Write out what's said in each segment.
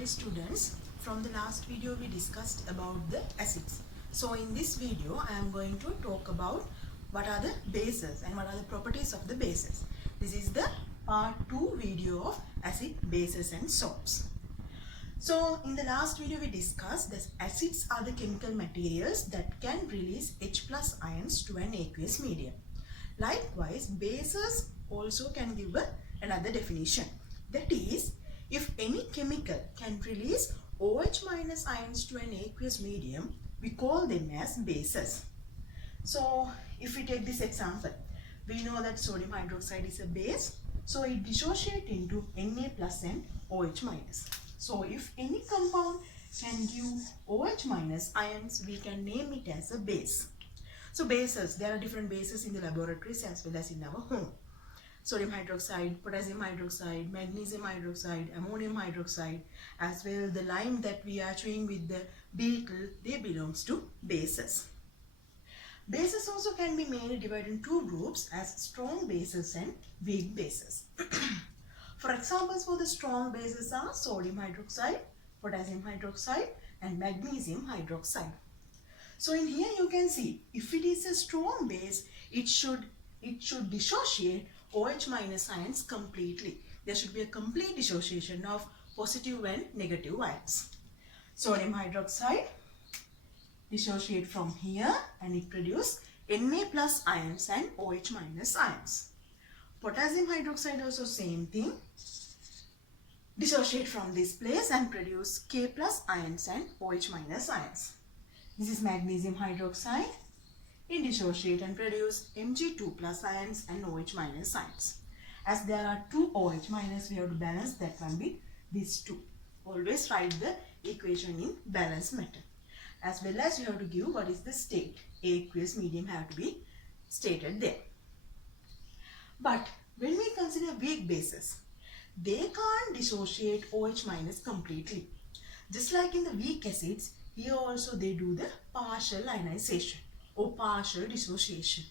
Hi students, from the last video we discussed about the acids. So in this video I am going to talk about what are the bases and what are the properties of the bases. This is the part 2 video of acid, bases and salts. So in the last video we discussed that acids are the chemical materials that can release H plus ions to an aqueous medium. Likewise, bases also can give another definition. That is, if any chemical can release OH minus ions to an aqueous medium, we call them as bases. So if we take this example, we know that sodium hydroxide is a base. So it dissociates into Na plus and OH minus. So if any compound can give OH minus ions, we can name it as a base. So bases, there are different bases in the laboratories as well as in our home. Sodium hydroxide, potassium hydroxide, magnesium hydroxide, ammonium hydroxide, as well the lime that we are chewing with the beetle, they belongs to bases. Bases also can be mainly divided in two groups as strong bases and weak bases. For examples for the strong bases are sodium hydroxide, potassium hydroxide and magnesium hydroxide. So in here you can see, if it is a strong base, it should dissociate OH minus ions completely. There should be a complete dissociation of positive and negative ions. Sodium hydroxide dissociate from here and it produces Na plus ions and OH minus ions. Potassium hydroxide also same thing. Dissociate from this place and produce K plus ions and OH minus ions. This is magnesium hydroxide. It dissociate and produce Mg2 plus ions and OH minus ions. As there are two OH minus, we have to balance that one with these two. Always write the equation in balanced method. As well as you have to give what is the state. Aqueous medium have to be stated there. But when we consider weak bases, they can't dissociate OH minus completely. Just like in the weak acids, here also they do the partial ionization or partial dissociation.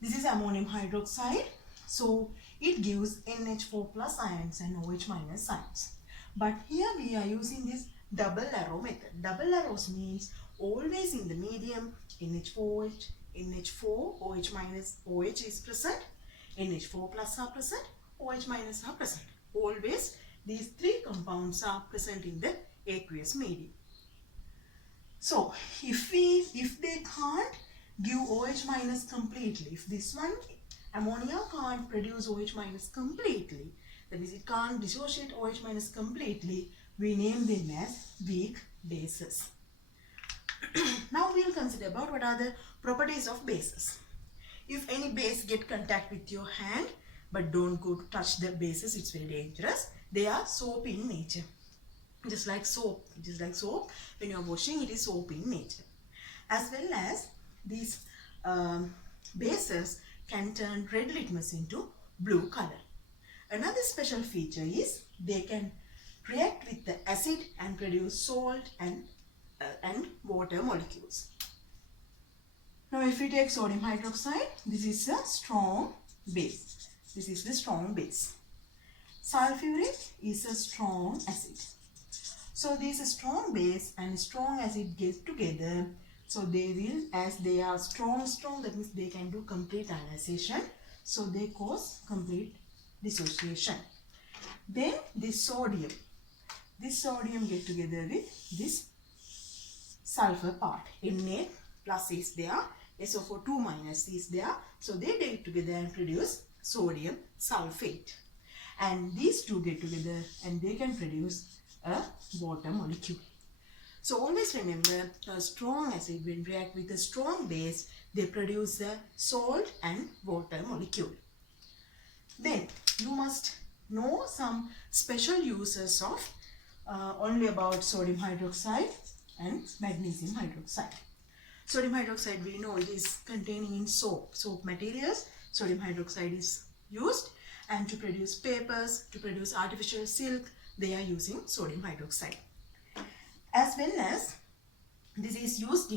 This is ammonium hydroxide. So it gives NH4 plus ions and OH minus ions. But here we are using this double arrow method. Double arrows means always in the medium NH4OH, NH4, OH minus, OH is present, NH4 plus are present, OH minus are present. Always these three compounds are present in the aqueous medium. So if they can't give OH minus completely, if this one ammonia can't produce OH minus completely, that means it can't dissociate OH minus completely, we name them as weak bases. Now we will consider about what are the properties of bases. If any base get contact with your hand, but don't go to touch the bases, it's very dangerous. They are soap in nature. Just like soap, when you are washing, it is soap in nature. As well as these bases can turn red litmus into blue color. Another special feature is they can react with the acid and produce salt and water molecules. Now if we take sodium hydroxide, this is a strong base. This is the strong base. Sulfuric is a strong acid. So this strong base and strong acid get together. So they will, as they are strong, that means they can do complete ionization. So they cause complete dissociation. Then this sodium get together with this sulfur part. Na plus is there, SO4 minus is there. So they get together and produce sodium sulfate. And these two get together and they can produce a water molecule. So always remember, a strong acid when react with a strong base, they produce a salt and water molecule. Then you must know some special uses of only about sodium hydroxide and magnesium hydroxide. Sodium hydroxide, we know it is containing in soap materials. Sodium hydroxide is used, and to produce papers, to produce artificial silk, they are using sodium hydroxide. As well as this is used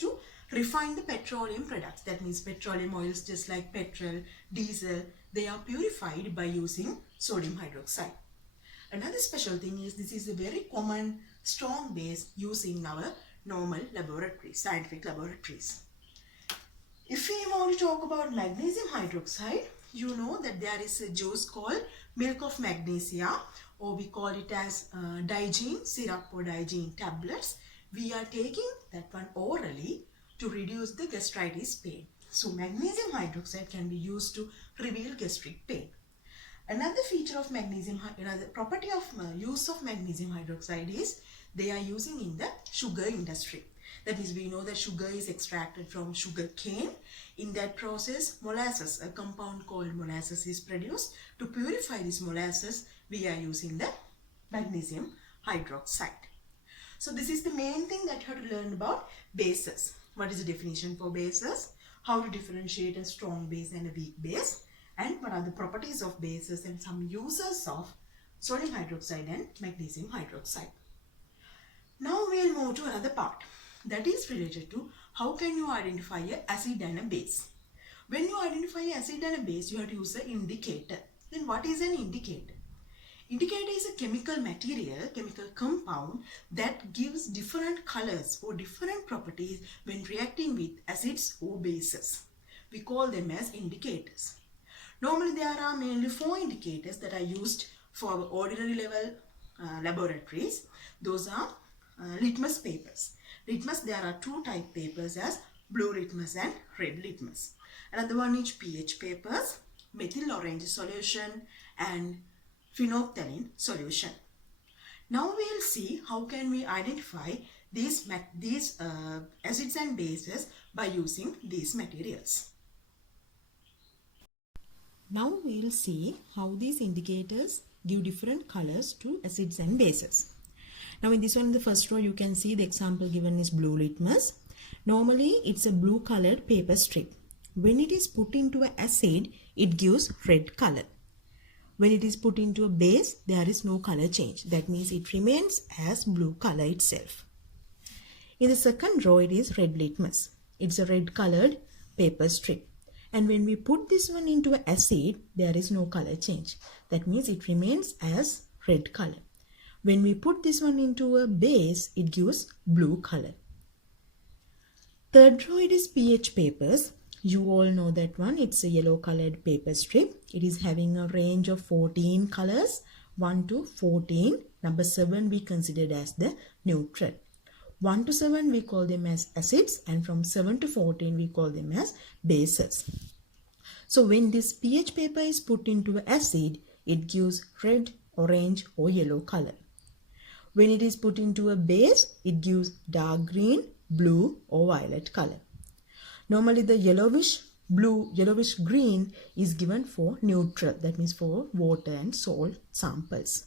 to refine the petroleum products. That means petroleum oils, just like petrol, diesel, they are purified by using sodium hydroxide. Another special thing is this is a very common strong base used in our normal laboratories, scientific laboratories. If we want to talk about magnesium hydroxide, you know that there is a juice called milk of magnesia, or we call it as Digene syrup or Digene tablets. We are taking that one orally to reduce the gastritis pain. So magnesium hydroxide can be used to relieve gastric pain. Another feature of magnesium, another property of use of magnesium hydroxide is they are using in the sugar industry. That is, we know that sugar is extracted from sugar cane. In that process, molasses, a compound called molasses, is produced. To purify this molasses, we are using the magnesium hydroxide. So this is the main thing that you have to learn about bases. What is the definition for bases? How to differentiate a strong base and a weak base? And what are the properties of bases and some uses of sodium hydroxide and magnesium hydroxide. Now we'll move to another part that is related to how can you identify an acid and a base. When you identify an acid and a base, you have to use an indicator. Then what is an indicator? Indicator is a chemical material, chemical compound that gives different colors or different properties when reacting with acids or bases. We call them as indicators. Normally there are mainly 4 indicators that are used for our ordinary level laboratories. Those are litmus papers. Litmus, there are 2 type papers as blue litmus and red litmus. Another one is pH papers, methyl orange solution and phenolphthalein solution. Now we will see how can we identify these acids and bases by using these materials. Now we will see how these indicators give different colors to acids and bases. Now in this one, in the first row, you can see the example given is blue litmus. Normally it's a blue colored paper strip. When it is put into an acid, it gives red color. When it is put into a base, there is no color change. That means it remains as blue color itself. In the second row, it is red litmus. It's a red colored paper strip. And when we put this one into an acid, there is no color change. That means it remains as red color. When we put this one into a base, it gives blue color. Third row, it is pH papers. You all know that one. It's a yellow colored paper strip. It is having a range of 14 colors, 1 to 14. Number 7 we considered as the neutral. 1 to 7 we call them as acids, and from 7 to 14 we call them as bases. So when this pH paper is put into an acid, it gives red, orange or yellow color. When it is put into a base, it gives dark green, blue or violet color. Normally the yellowish blue, yellowish green is given for neutral, that means for water and salt samples.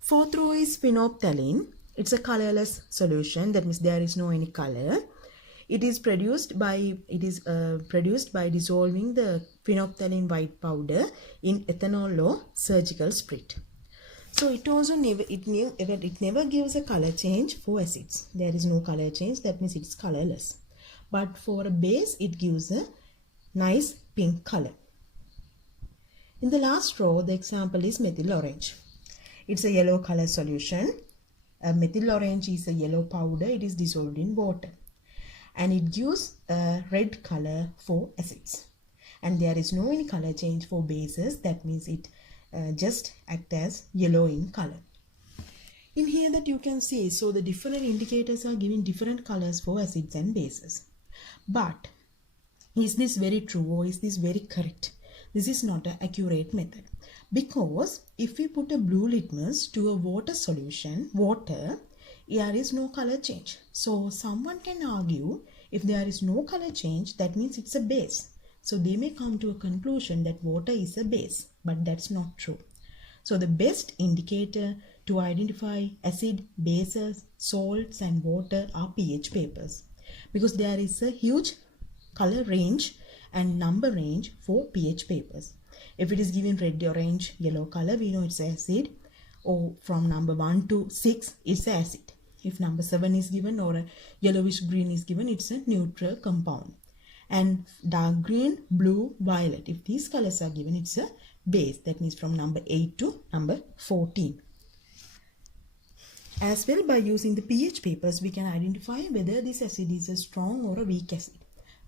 Fourth row is phenolphthalein. It's a colorless solution, that means there is no any color. It is produced by dissolving the phenolphthalein white powder in ethanol or surgical spirit. So it also never gives a color change for acids. There is no color change, that means it's colorless. But for a base, it gives a nice pink color. In the last row, the example is methyl orange. It's a yellow color solution. Methyl orange is a yellow powder. It is dissolved in water. And it gives a red color for acids. And there is no any color change for bases. That means it just acts as yellow in color. In here that you can see, so the different indicators are giving different colors for acids and bases. But is this very true or is this very correct? This is not an accurate method, because if we put a blue litmus to a water solution, there is no color change. So someone can argue if there is no color change, that means it's a base. So they may come to a conclusion that water is a base, but that's not true. So the best indicator to identify acid, bases, salts and water are pH papers, because there is a huge color range and number range for pH papers. If it is given red, orange, yellow color, we know it's acid, or from number 1 to 6 it's acid. If number 7 is given or a yellowish green is given, it's a neutral compound. And dark green, blue, violet, if these colors are given, it's a base, that means from number 8 to number 14. As well, by using the pH papers, we can identify whether this acid is a strong or a weak acid,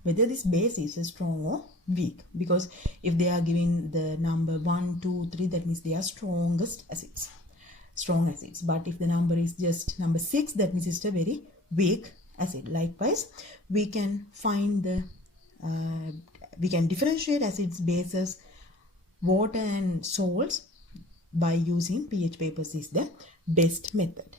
whether this base is a strong or weak, because if they are giving the number 1, 2, 3, that means they are strong acids. But if the number is just number 6, that means it's a very weak acid. Likewise, we can find the we can differentiate acids, bases, water and salts by using pH papers is the best method.